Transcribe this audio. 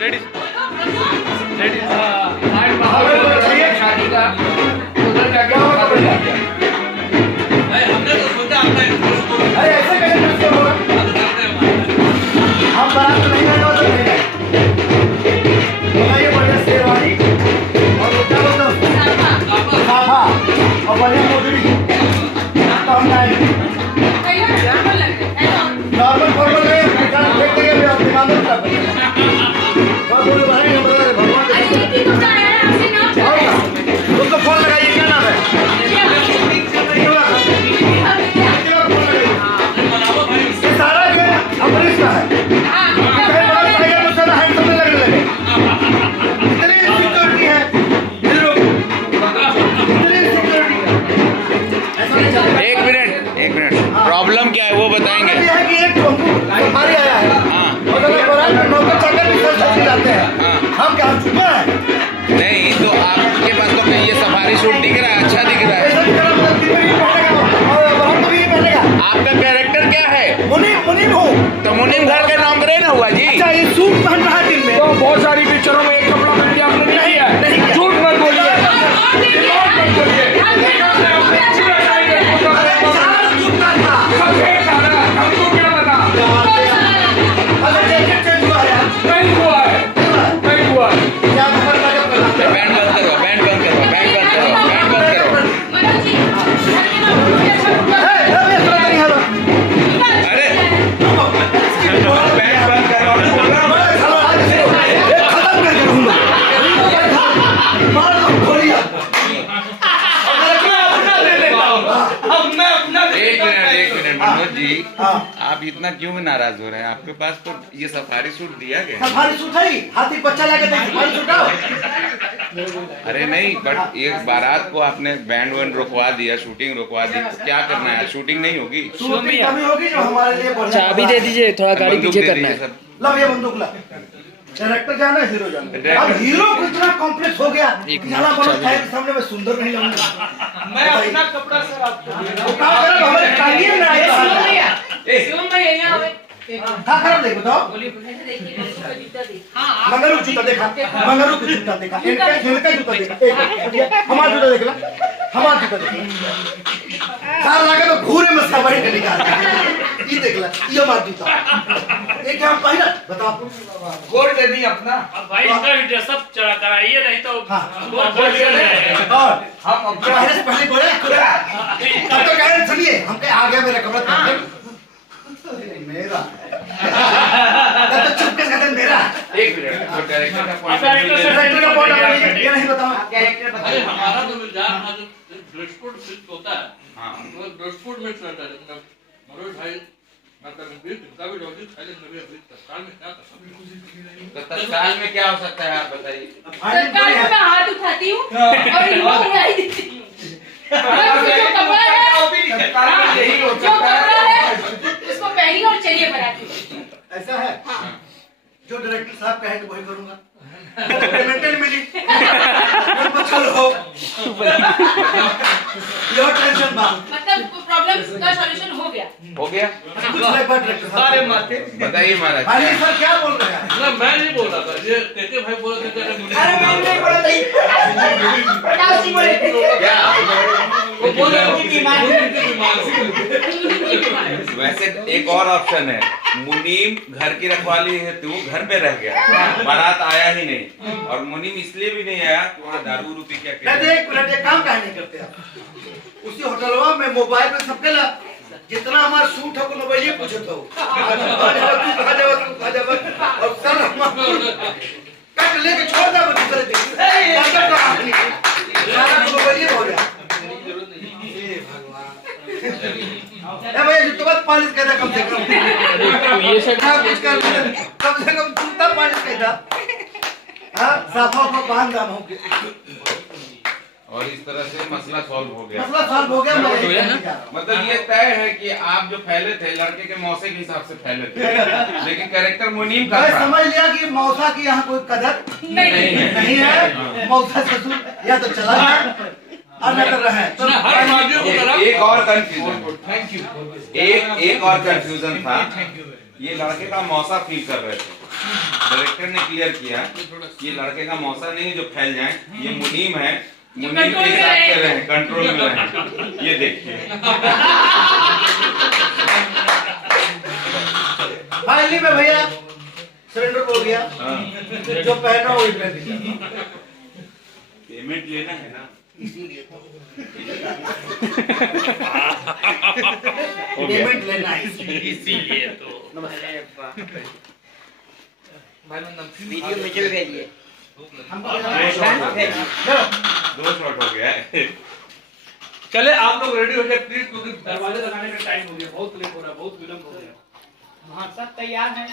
Ready ready आज माहौल शादी का उधर जाके हमने तो सोचा आपने ऐसे कैसे होगा हम बारात तो नहीं आए तो बनाइए बढ़िया शेरवानी और क्या बोलते हो साफा और बढ़िया मोटरी तो हम आएंगे नॉर्मल फॉर्मल नहीं देख देंगे भी आप दिखा दो सब बहुत बोले बनाएंगे भगवान उसको फोन लगाइए क्या नाम है ये सारा जो है अमरीश का है प्रॉब्लम क्या है वो बताएंगे। हमारी आया है नौकर चाकर भी जाते हैं हम क्या चुका है नहीं तो आपके पास तो ये सफारी सूट दिख रहा है, अच्छा दिख रहा है। आपका कैरेक्टर क्या है? मुनीम हूँ। तो मुनीम घर का नाम करे ना हुआ जी। अच्छा ये सूट पहन रहा है दिन में तो बहुत सारी पिक्चरों में एक कपड़ा पहन के आपने नहीं किया है। झूठ मत बोलिए, हमको क्या पता नहीं हुआ है नहीं हुआ है। बैंड बंद करो, बैंड बंद करो, बैंड बंद करो, बैंड बंद करो। अरे बैंड बंद करो। एक मिनट मनोज जी, आप इतना क्यों नाराज हो रहे हैं? आपके पास तो ये सफारी सूट दिया गया। सफारी सूट है हाथी बच्चा लेके सफारी सूट आओ। अरे नहीं, बट एक बारात को आपने बैंड वैंड रुकवा दिया, शूटिंग रुकवा दी, तो क्या करना है? शूटिंग नहीं होगी, शूटिंग कभी होगी जो हमारे लिए चाबी दे दीजिए, थोड़ा गाड़ी पीछे करना है। ला ये बंदूक ला। डायरेक्टर जाना है हीरो जाना। अब हीरो को इतना कॉम्प्लेक्स हो गया ज्यादा बड़ा टाइम सामने में सुंदर नहीं लगूंगा। मैं अपना कपड़ा सर आपको क्या करें हमारे टांगिए ना ये शिवम भाई यहां आवे। क्या खराब नहीं बताओ। मंगरू जूता देखा, मंगरू का जूता देखा, इनका जूता देखा, हमारा जूता देखला, हमारा जूता देखला। सार लगे तो घूरे में सवारी के निकाल ये देखला, ये हमारा जूता। ये क्या हम पहना बताओ। गोल्ड दे दी अपना। अब भाई इनका भी ड्रेसअप चढ़ा कराइए नहीं तो हाँ। गोल्ड और हम पहले से पहले बोले तब तो कह रहे सुनिए हम कहे आ गया मेरा कपड़ा मेरा तब तो चुप के कहते मेरा। एक मिनट, तो कैरेक्टर का पॉइंट कैरेक्टर का पॉइंट ये नहीं बताओ कैरेक्टर अरे हमारा तो मिजाज जो ड्रेस कोड फिक्स होता है हाँ। वो ड्रेस कोड में चलता है। लेकिन मनोज भाई मतलब भी चिंता भी होगी खाली नबी अभी तत्काल में क्या कर सकते तो तत्काल में क्या हो सकता है आप बताइए। सरकार में मैं हाथ उठाती हूँ और इनको उड़ाई देती हूँ। जो कपड़ा है यही हो जो कपड़ा है उसको पहनी और चलिए बनाती हूँ। ऐसा है जो डायरेक्टर साहब कहे तो वही करूंगा। पेमेंट मिली चलो योर टेंशन बा मतलब प्रॉब्लम का सॉल्यूशन हो गया। हो गया? कुछ नहीं बात डायरेक्टर साहब बताइए महाराज। अरे सर क्या बोल रहे हैं? ना मैं नहीं बोल रहा था, ये केके भाई बोल रहे थे। अरे मैं नहीं बोला था क्या वो बोल रहे हैं कि वैसे एक और ऑप्शन है, मुनीम घर की रखवाली है तो वो घर पे रह गया, बारात आया ही नहीं। और मुनीम इसलिए भी नहीं आया कि वहाँ दारू रूपी क्या एक मिनट एक काम काहे नहीं करते आप? उसी होटलवा में मोबाइल में सबके ला जितना हमारा सूट है को मोबाइल पूछत हो और सर कट लेके छोड़ दे बच्चे करे देखिए मोबाइल हो गया। भैया तो बात पालिश कहता कम से कम ये सब कुछ कर कम से कम जूता पालिश कहता। हाँ साफा को बांध दाम हो गया और इस तरह से मसला सॉल्व हो गया। मसला सॉल्व हो गया। मतलब ये तय है कि आप जो फैले थे लड़के के मौसे के हिसाब से फैले थे, लेकिन कैरेक्टर मुनीम का था। समझ लिया कि मौसा की यहाँ कोई कदर नहीं है। मौसा ससुर या तो चला गया और न कर रहे हैं। एक और कंफ्यूजन, एक और कंफ्यूजन था ये लड़के का मौसा फील कर रहे थे। डायरेक्टर ने क्लियर किया ये लड़के का मौसा नहीं है जो फैल जाए, ये मुनीम है, मुनीम के हिसाब से रहे, कंट्रोल में रहे। ये देखिए फाइनली में भैया सरेंडर बोल गया। हाँ। जो पहना वही पहन दिया। पेमेंट लेना है ना, इसीलिए तो हो गया। पेमेंट लेना है। इसीलिए तो भाई मैं नमकीन वीडियो में चल भेजिए। हमको दो शॉट हो गया है। चले आप लोग रेडी हो जाए प्लीज, क्योंकि दरवाजे लगाने का टाइम हो गया, बहुत लेट हो रहा है, बहुत विलंब हो गया। हाँ सब तैयार है।